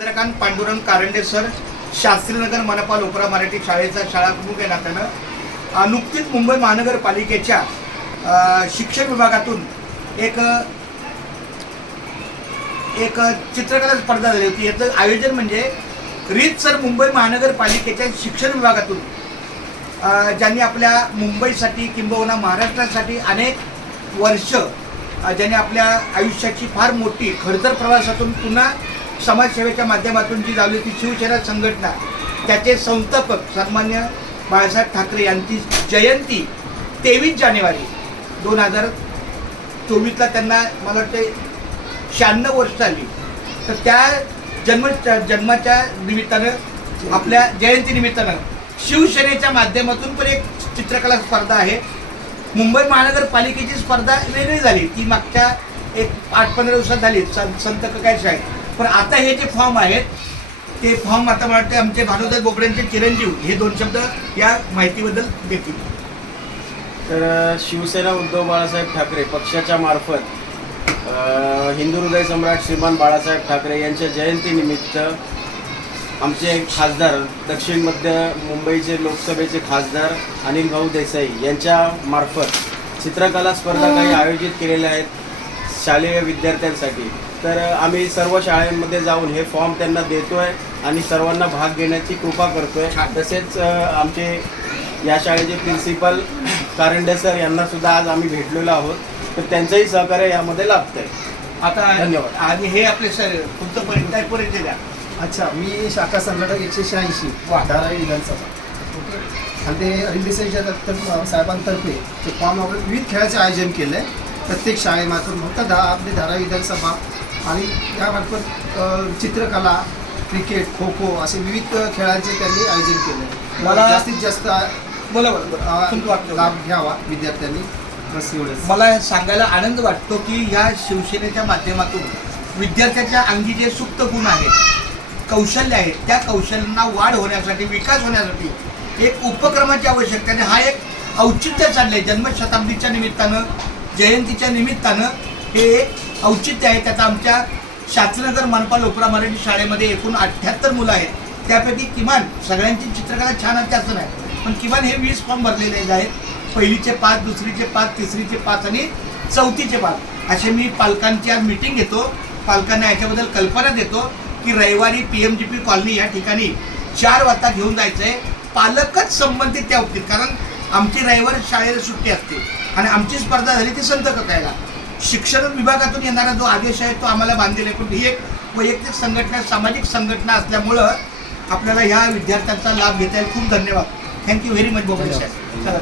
Chandrakant Pandurang Karande sir, Shastrinagar मनपा लोकरा मराठी शाळेचा शाळा प्रमुख या नात्यानं नुकतीच मुंबई महानगरपालिकेच्या शिक्षण विभागातून एक चित्रकला स्पर्धा झाली होती। याचं आयोजन म्हणजे रीतसर मुंबई महानगरपालिकेच्या शिक्षण विभागातून ज्यांनी आपल्या मुंबईसाठी किंबहुना महाराष्ट्रासाठी अनेक वर्ष ज्यांनी आपल्या आयुष्याची फार मोठी खडतर प्रवासातून पुन्हा समाजसेवेच्या माध्यमातून जी लावली ती शिवसेना संघटना, त्याचे संस्थापक सन्मान्य बाळासाहेब ठाकरे यांची जयंती 23 जानेवारी 2024ला त्यांना मला वाटते 96 वर्ष झाली। तर त्या जन्माच्या निमित्तानं आपल्या जयंतीनिमित्तानं शिवसेनेच्या माध्यमातून पण एक चित्रकला स्पर्धा आहे। मुंबई महानगरपालिकेची स्पर्धा वेगळी झाली, ती मागच्या 8-15 दिवसात झाली संत काय शाळेत। पण आता हे जे फॉर्म आहेत ते फॉर्म आता मला वाटते आमचे भानुदास बोबडेंचे चिरंजीव हे 2 शब्द या माहितीबद्दल देतील। तर शिवसेना उद्धव बाळासाहेब ठाकरे पक्षाच्या मार्फत हिंदू हृदय सम्राट श्रीमान बाळासाहेब ठाकरे यांच्या जयंतीनिमित्त आमचे खासदार दक्षिण मध्य मुंबईचे लोकसभेचे खासदार अनिल भाऊ देसाई यांच्या मार्फत चित्रकला स्पर्धा काही आयोजित केलेल्या आहेत शालेय विद्यार्थ्यांसाठी। तर आम्ही सर्व शाळांमध्ये जाऊन हे फॉर्म त्यांना देतोय आणि सर्वांना भाग घेण्याची कृपा करतोय। तसेच आमचे या शाळेचे प्रिन्सिपल कारंडे सर यांना सुद्धा आज आम्ही भेटलेलो आहोत, तर त्यांचंही सहकार्य यामध्ये लाभतंय। आता धन्यवाद। आणि हे आपले सर तुमचं परिचय द्या। अच्छा, मी शाखा संघटक 186 धारावी विधानसभा। ओके, आणि ते अनिल देसाईच्या साहेबांतर्फे ते फॉर्म वगैरे विविध खेळाचे आयोजन केलं आहे प्रत्येक शाळेमार्फत। फक्त आपली धारावी विधानसभा आणि यामार्फत चित्रकला, क्रिकेट, खो खो असे विविध खेळांचे त्यांनी आयोजन केलं आहे। मला जास्तीत जास्त लाभ घ्यावा विद्यार्थ्यांनी, बस एवढंच। मला सांगायला आनंद वाटतो की या शिवसेनेच्या माध्यमातून विद्यार्थ्याच्या अंगी जे सुप्त गुण आहेत, कौशल्य आहेत, त्या कौशल्यांना वाढ होण्यासाठी, विकास होण्यासाठी एक उपक्रमाची आवश्यकता आहे। हा एक औचित्य चाललंय जन्मशताब्दीच्या निमित्तानं, जयंतीच्या निमित्तानं हे एक औचित्य आहे। त्याचा आमच्या शास्त्रीनगर मनपा लोकरा मराठी शाळेमध्ये एकूण 78 मुलं आहेत, त्यापैकी किमान सगळ्यांची चित्रकला छान असते असं नाही, पण किमान हे 20 फॉर्म भरलेले आहेत। पहिलीचे 5, दुसरीचे 5, तिसरीचे 5 आणि चौथीचे 5 असे मी पालकांची आज मीटिंग घेतो, पालकांना याच्याबद्दल कल्पना देतो की रविवारी PMGP कॉलनी या ठिकाणी 4 वाजता घेऊन जायचं आहे। पालकच संबंधित त्या बाबतीत, कारण आमची रविवारी शाळेला सुट्टी असते आणि आमची स्पर्धा झाली ती संत कथायला। शिक्षण विभागातून येणारा जो आदेश आहे तो आम्हाला बांधलेला आहे, पण ही एक वैयक्तिक संघटना, सामाजिक संघटना असल्यामुळं आपल्याला ह्या विद्यार्थ्यांचा लाभ घेता येईल। खूप धन्यवाद। थँक्यू व्हेरी मच बोबडे साहेब। चला,